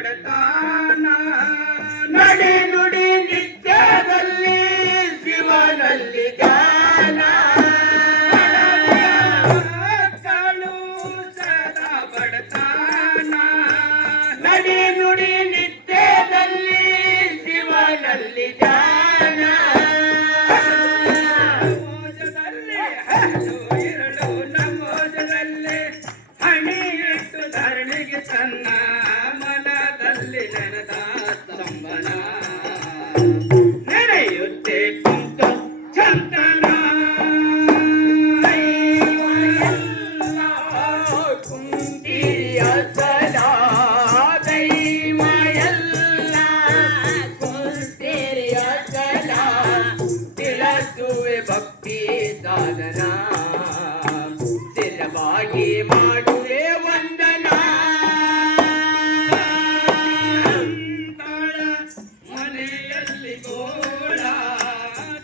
ಬಡತಾನ ನಡೆ ನುಡಿ ನಿತ್ಯದಲ್ಲಿ ಶಿವನಲ್ಲಿ ಧ್ಯಾನ ಕಾಳು ಸದಾ ಬಡತಾನ ನಡೆ ನುಡಿ ನಿತ್ಯದಲ್ಲಿ ಶಿವನಲ್ಲಿ ಧ್ಯಾನ ಮೋಜದಲ್ಲಿ ಹರಳು ಇರಳು ನಮೋಜದಲ್ಲಿ ಹಣಿ ಇಟ್ಟು ಧರಣಿಗೆ ತನ್ನ ಮನದಲ್ಲಿ ನೆನೆದ ಸ್ತಂಭನ ನೆನೆಯುತ್ತೆ ಕುಂತ ಚಂದನ ಕುಂತಿಯ ಸದಾ ದೈವ ಎಲ್ಲ ಕುಂತಿಯ ಸದಾ ತಿಳಿಸುವೆ ಭಕ್ತಿ ಸಾಧನ ಸ್ಥಿರವಾಗಿ ಮಾಡುವೆ ವಂದನ ಮನೆಯಲ್ಲಿ ಗೋಳ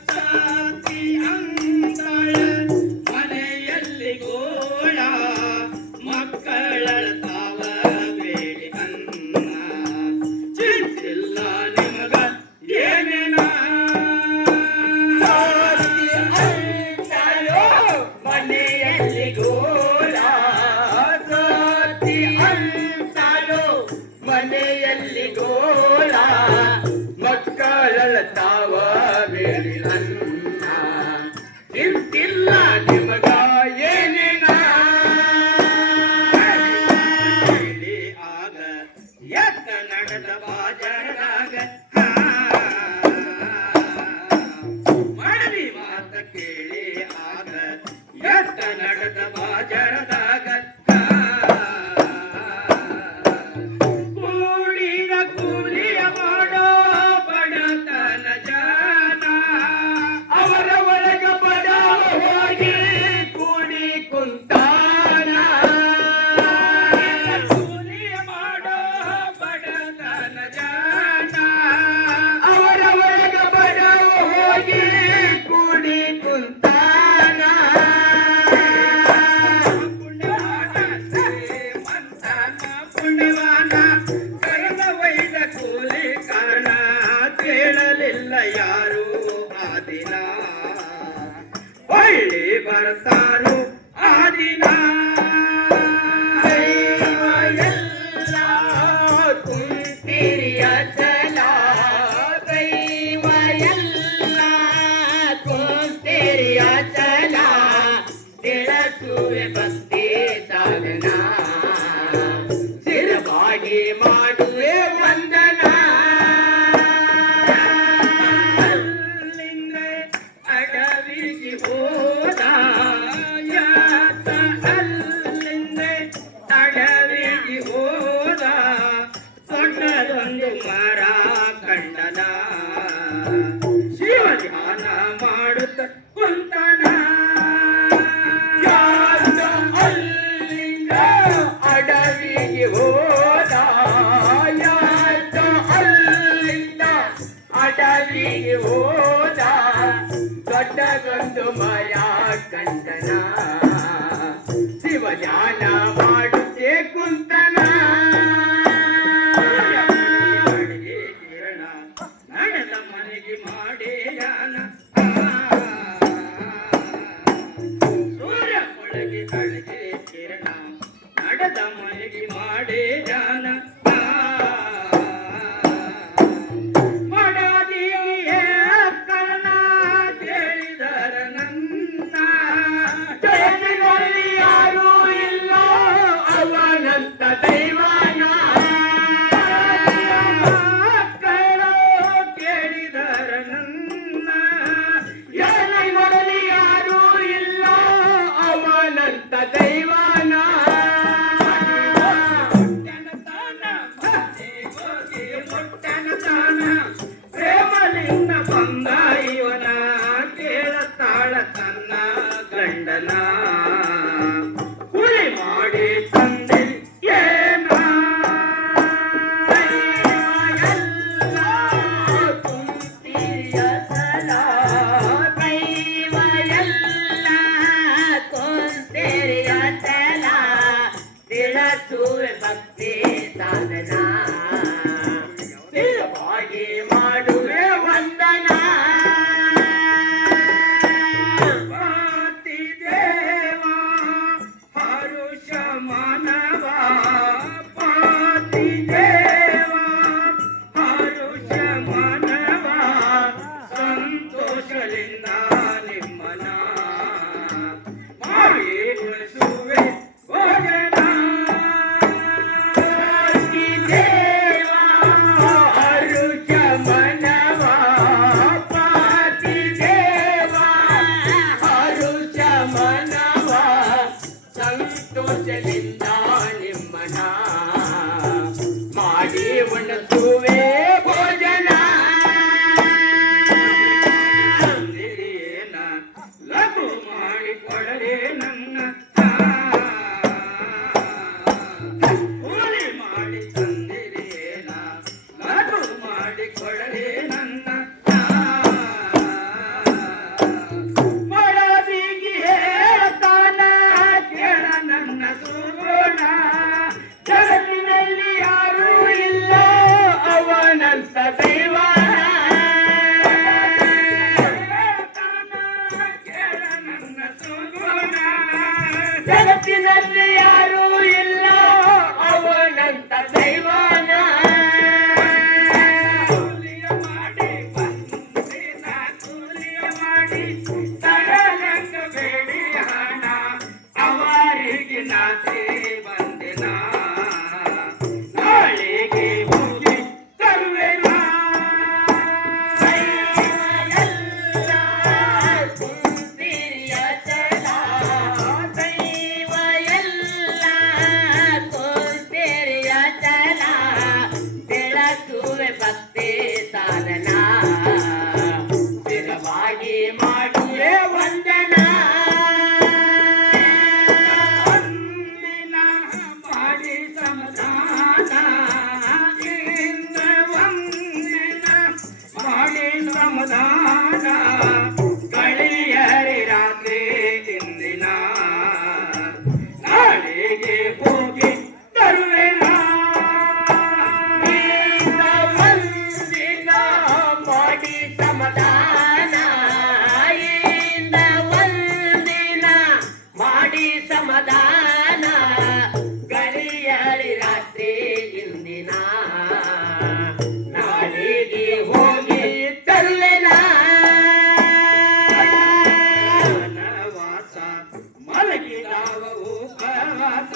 ಸಾತಿ ಅಂಗಳ ಮನೆಯಲ್ಲಿ ಗೋಳ ಮಕ್ಕಳ ತಾವ ಬೇಡಿ ಅನ್ನ ಚಿಂತಿಲ್ಲ ನಿಮಗ ಏನೇನ ಮನೆಯಲ್ಲಿ ಗೋಳ ಸಾತಿ ಅಂತಾಲೋ ಮನೆಯಲ್ಲಿ ಗೋಳ ಮಕ್ಕಳ ತಾವ ಬೇಡಿ ಅನ್ನ ಚಿಂತಿಲ್ಲ ನಿಮಗ ಏನೇನ ಹೇಳಿ ಆಗ ಎತ್ತ ನಡೆದ ಬಾಜರದಾಗ ಮಾಡಲಿ ಮಾತ ಕೇಳಿ ಆಗ ಎತ್ತ ನಡೆದ ಬಾಜರದಾಗ ಕೂಡಿದ ಕೂಲಿಯ ಮಾಡೋ ಬಡತನ ಜನ ಅವರ ಒಳಗ ಬಡ ಹೋಗಿ ಕೂಡಿ ಕುಂತಾನ ಕೂಲಿಯ ಮಾಡೋ ಬಡತನ ಜನ ಅವರ ಒಳಗ ಬಡ ಹೋಗಿ ಕೂಡಿ ಕುಂತಾನ ಪುಣ್ಯವಾನ ಶ್ರೀಮಂತನ ಪುಣ್ಯವಾನ ಕರಣ ವೈದ ಕೂಲಿ ಕಾರಣ ಕೇಳಲಿಲ್ಲ ಯಾರು ಆ ದಿನ ಹೊಳ್ಳಿ ಬರ್ತಾರೋ ಆ ದಿನ ಎಲ್ಲ ಕುಂತಿರಿಯ ಚಲ ದೈವ ಎಲ್ಲ ಕುಂತಿರಿಯ ಚಲ ತಿಳಿಸುವೆ ಭಕ್ತಿ ಸಾಧನ ಸ್ಥಿರವಾಗಿ ಮಾಡುವೆ ವಂದನ ಅಲ್ಲಿಂದ ಅಡವಿಗೆ ಹೋದ ಯಾತ ಅಲ್ಲಿಂದ ಅಡವಿಗೆ ಹೋದ ದೊಡ್ಡದೊಂದು ಮರ ಕಂಡನ ಶಿವ ಧ್ಯಾನ ಮಾಡುತ್ತ ಕುಂತನ ಯಾತ ಅಲ್ಲಿಂದ ಅಡವಿಗೆ ಹೋದ ಯಾತ ಅಲ್ಲಿಂದ ಅಡವಿಗೆ ಹೋದ ದೊಡ್ಡದೊಂದು ಮರ ಕಂಡನ ಶಿವ ಧ್ಯಾನ ಮಾಡುತ್ತೆ ಕುಂತನ ಅಡಿಗೆ ಕಿರಣ ನಡೆದ ಮನೆಗೆ ಮಾಡೇ ಜಾನ ಸೂರ್ಯ ಒಳಗೆ ಅಡಿಗೆ ಕಿರಣ ನಡೆದ ಮನೆಗೆ ಮಾಡೇ ಜಾನ ಮಾಡದಿಯೇ ಕರ್ಣ ಕೇಳಿದರ ನನ್ನ ಜಗತ್ತಿನಲ್ಲಿ ಯಾರೂ ಇಲ್ಲ ಅವನಂತ ದೈವನ ಮಕ್ಕಳು ಕೇಳಿದರ ನನ್ನ ಜಗತ್ತಿನಲ್ಲಿ ಯಾರೂ ಇಲ್ಲ ಅವನಂತ ದೈವನ ಮುಟ್ಟನ ತಾನ ಪ್ರೇಮಲಿಂಗ ಬಂದ ಇವನ ಕೇಳತಾಳ ತನ್ನ ಗಂಡನ ಕುರಿ ಮಾಡಿ ತಂದೆ ಏನ ಎಲ್ಲ ಕುಂತಿಯ ಸಲ ದೈವ ಎಲ್ಲ ಕುಂತಿಯ ಸಲ ತಿಳಿಸುವೆ ಭಕ್ತಿ ಸಾಧನ ಮಾಡಿ ಉಣಿಸುವೆ ಭೋಜನ ತಂದಿರೇನ ಲಘು ಮಾಡಿ ಕೊಡಲೇ ನನ್ನ ಕೂಲಿ ಮಾಡಿ ತಂದಿರೇನ ಲಘು ಮಾಡಿ ಕೊಡಲೇ ನನ್ನ ಮಡದಿಗೆ ಹೇಳ್ತಾನ ಕೇಳ ನನ್ನ ಸುಗುಣ ಜಗತ್ತಿನಲ್ಲಿ ಯಾರೂ ಇಲ್ಲ ಅವನಂತ ದೈವ ಕೇಳ ನನ್ನ ಸುಗುಣ ಜಗತ್ತಿನಲ್ಲಿ ಯಾರೂ ಇಲ್ಲ ಅವನಂತ ದೈವನ ಕೂಲಿಯ ಮಾಡಿ ಬಂದಿನ ಕೂಲಿಯ ಮಾಡಿ ತರಲಂಗ ಬೇಡಿ ಹಣ ಅವರಿಗೆ ನಾಚೆ ಬಂದಿನ ನಾಳೆಗೆ ಹೋಗಿ ತರುವೆನ ಎಲ್ಲ ಕುಂತಿರಿಯ ಚಲ ದೈವ ಎಲ್ಲ ಕುಂತಿರಿಯ ಚಲ ಬೆಳಗುವೆ ಭಕ್ತಿ ಸಾಧನ ಸ್ಥಿರವಾಗಿ ಮಾಡುವೆ ವಂದನ ಒಂದಿನ ಮಾಡಿ ಸಮಾಧಾನ ಇಂದ ಒಂದಿನ ಮಾಡಿ ಸಮಾಧಾನ ಕಳಿಯರಿ ರಾತ್ರಿ ಇಂದಿನ ನಾಳೆಗೆ ಹೋಗಿ ತರುವೆನ ಇಂದ ಒಂದಿನ ಮಾಡಿ ಸಮಾಧಾನ ಇಂದ ಒಂದಿನ ಮಾಡಿ ಸಮಾಧಾನ ಗಳಿಯಲಿ ರಾತ್ರಿ ಇಂದಿನ ನಾಳೆಗೆ ಹೋಗಿ ತರುವೆನ ವನವಾಸ ಮಲಗಿದಾವ ಉಪವಾಸ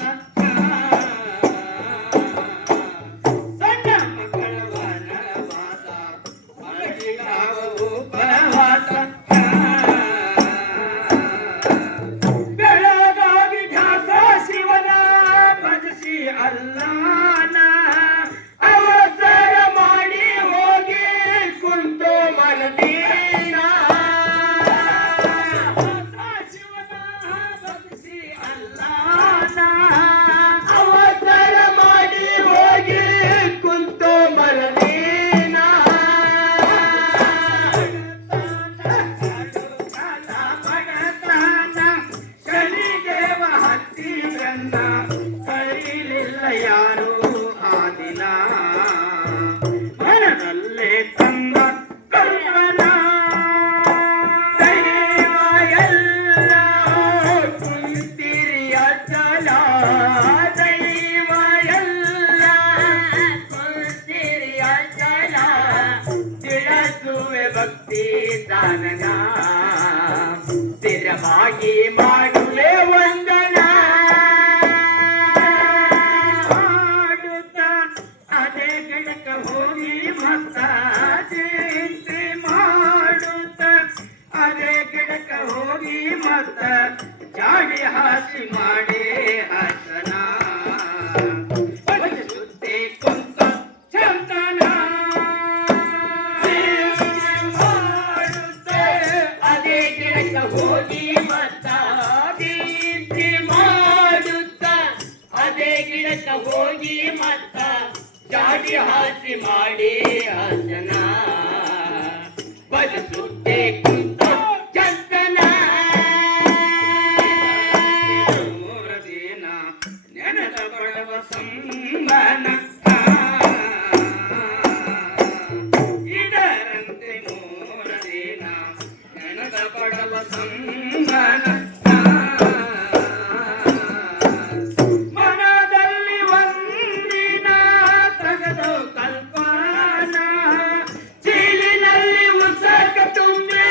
ಸಣ್ಣ ಮಕ್ಕಳ ವನವಾಸ ಮಲಗಿದಾವ ಉಪವಾಸ ಬೆಳಗಾಗಿ ಧ್ಯಾಸ ಶಿವನ ಭಜಿಸಿ ಅಲ್ಲಾನ ಅವಸರ ಮಾಡಿ ಹೋಗಿ ಕುಂತು ಮನದೀನ ಶಿವನ ಭಜಿಸಿ ಅಲ್ಲಾನ ಅವಸರ ಮಾಡಿ ಹೋಗಿ ಕುಂತು ಮನದೀನ ಶನಿದೇವ ಹತ್ತಿ ಬ್ರನ್ನ ಕರೀಲಿಲ್ಲ ಯಾರು ಆ ದಿನ ಮನದಲ್ಲೇ ತಂದ ಕಲ್ಪನ ದೈವ ಎಲ್ಲ ಕುಂತಿರಿಯ ಚಲ ದೈವ ಎಲ್ಲ ಕುಂತಿರಿಯ ಚಲ ತಿಳಿಸುವೆ ಭಕ್ತಿ ದಾನನ ಸ್ಥಿರವಾಗಿ ಮಾಡುವೆ ವಂದನ ಮಾಡುತ್ತ ಅದೇ ಗಿಡಕ ಹೋಗಿ ಮತ್ತ ಚಿಂತೆ ಮಾಡುತ್ತ ಅದೇ ಗಿಡಕ ಹೋಗಿ ಮತ್ತ ಜಾಡಿ ಹಾಸಿ ಮಾಡಿ ಹಸನ ಸುತ್ತೆ ಕುಂತ ಚಂದನ ಮಾಡುತ್ತೆ ಅದೇ ಗಿಡಕ ಹೋಗಿ ಮತ್ತ ಚಿಂತೆ ಮಾಡುತ್ತ ಅದೇ ಗಿಡಕ ಹೋಗಿ ಮತ್ತ ಜಾಡಿ ಹಾಸಿ ಮಾಡಿ ಹಸನ ಬದುಸುತ್ತೆ ಕುಂತ ಚಂದನ ಮೂರ ದಿನ ನೆನೆದ ಬಡವ ಸಂಬನ ಇದರಂತೆ ಮೂರ ದಿನ ನೆನೆದ ಬಡವ ಸಂಬನ ಮನದಲ್ಲಿ ಒಂದಿನ ತೆಗೆದು ಕಲ್ಪನ ಚೀಲಿನಲ್ಲಿ ಉಸಕ ತುಂಬಿ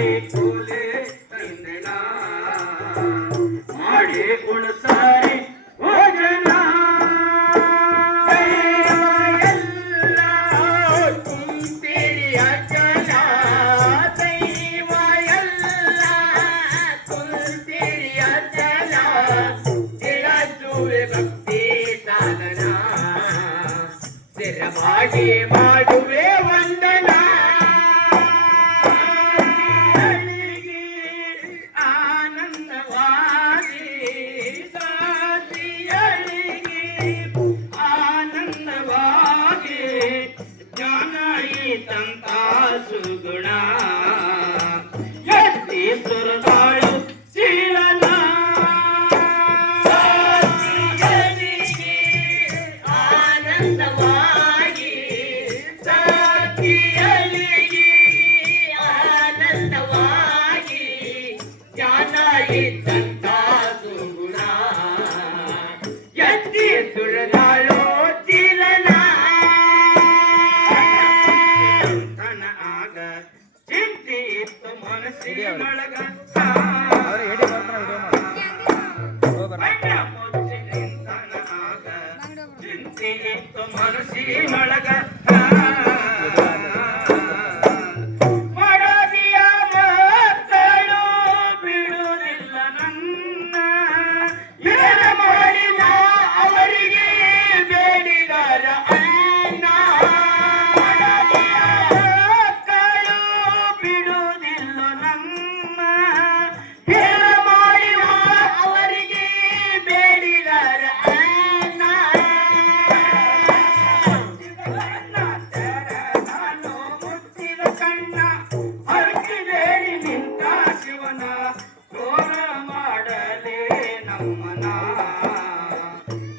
ಮಾಡಿ ಕೂಲೆ ತಂದೆನ ಮಾಡಿ ಉಣಸಾರಿ ಭೋಜನ ಸ್ಥಿರವಾಗಿ ಮಾಡುವೆ ವಂದನ ಆನಂದವಾಗಿ ಸಾಧಿಯಳಿಗೆ ಆನಂದವಾಗಿ ಜ್ಞಾನ ತಂತ ಸುಗುಣ ಎತ್ತಿ ಸುರದಾಳು ಶೀಲನ ಆನಂದವಾಗಿ ಸಾಧಿಯಳಿಗೆ ಆನಂದವಾಗಿ ಜ್ಞಾನ ತಂತ ಸುಗುಣ ಎತ್ತಿ ಸುರದಾಳು ಶೀಲನ ತನ ಆಗ ಚಿಂತೆ ಇತ್ತು ಮನಸ್ಸಿನೊಳಗ ಚಿಂತೆ ಇತ್ತು ಮನಸ್ಸಿನೊಳಗ ಮಡದಿಯ ಮಕ್ಕಳು ಬಿಡುವುದಿಲ್ಲ ನನ್ನ ಏನ ಮಾಡಿದ ಅವರಿಗೆ ಬೇಡಿದರ ಅನ್ನ ಮಕ್ಕಳು ಬಿಡುವುದಿಲ್ಲ ನನ್ನ ಏನ ಮಾಡಿದ ಅವರಿಗೆ ಬೇಡಿದರ ಅನ್ನ ನಾನು ಮುಚ್ಚಿದ ಕಣ್ಣ ಹರಕಿದೇಳಿ ನಿಂತ ಶಿವನ ಘೋರ ಮಾಡಲೇ ನಮ್ಮನ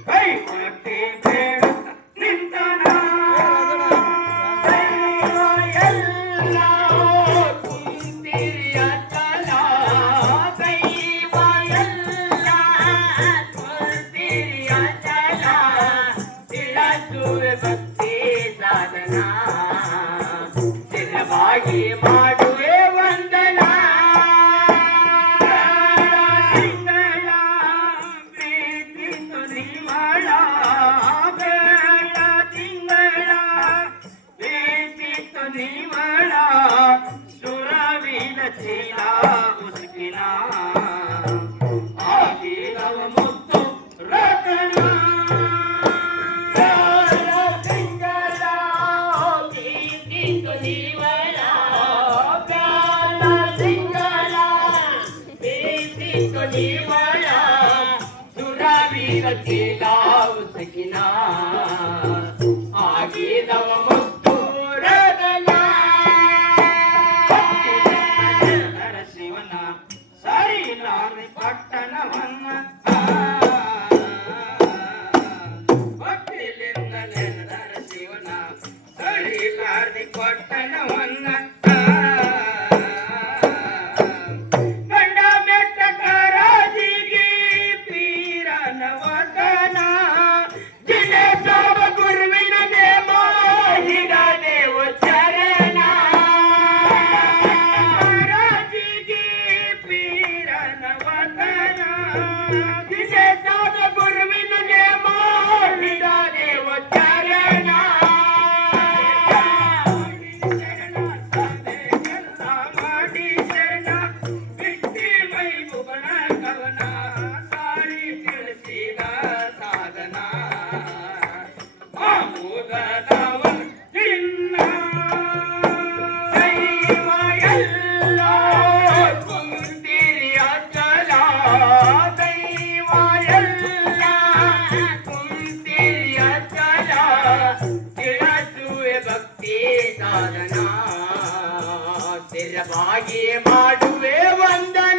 ಕೈ ಕೊಟ್ಟಿ ಬೇಡುತ್ತ ನಿಂತನ ಎಲ್ಲ ಕುಂತಿರಿಯ ತಲ ದೈವ ಎಲ್ಲ ಕುಂತಿರಿಯ ತಲ ತಿಳಸುವೆ ಭಕ್ತಿ ಸಾಧನ ಸ್ಥಿರವಾಗಿ ಮಾಡುವೆ ವಂದನ ತಿಂಗಳ ಪ್ರೀತಿ ಸುರಿಮಳ ಬೇಡ ತಿಂಗಳ ಪ್ರೀತಿ ಸುರಿಮಳ ಸುರವಿನ ಚೀಲ ಮುಸುಕಿನ ಆಗಿರವ ಮುತ್ತು ರತನ ತಿಂಗಳ ಪ್ರೀತಿ ಸುರಿಮಳ ಬೇಡ ತಿಂಗಳ ಪ್ರೀತಿ ಸುರಿಮಳ ಸುರವಿನ ಚೀಲ ಮುಸುಕಿನ ಆಗಿದವ ಮುತ್ತು ರತನ ಶಿವನ ಸರಿಲಾರಿ ಪಟ್ಟಣವನ್ನ ಭಕ್ತಿಲಿಂದ ನೆನೆದರ ಶಿವನ ಸರಿಲಾರಿ ಪಟ್ಟಣವನ್ನ ಗಂಡ ಬೆಟ್ಟ ಕರಾಜಿಗೆ ಪೀರನ ವದನ ಜಿಲೆ ಸೋಮ ಗುರುವಿನ ನೇಮ ಹಿಡದೇವ ಚರಣ ರಾಜಿಗೆ ಪೀರನ ವದನ ಜಿಲೆ ಸೋಮ ಗುರುವಿನ ನೇಮ ಹಿಡದೇವ ಚರಣ ಶರಣ ತಂದೆ ಎಲ್ಲ ಮಾಡಿ ಶರಣ ಬಿಟ್ಟಿ ಮೈ ಮುಗಣ ಕವನ ಸಾರಿ ತಿಳಿಸಿದ ಸಾಧನ ಆಮೋದದವ ಚಿನ್ನ ದೈವ ಎಲ್ಲ ಕುಂತಿರಿಯ ಚಲ ದೈವ ಎಲ್ಲ ಕುಂತಿರಿಯ ಚಲ ತಿಳಿಸುವೆ ಭಕ್ತಿ ಸಾಧನ ಸ್ಥಿರವಾಗಿ ಮಾಡುವೆ ವಂದನ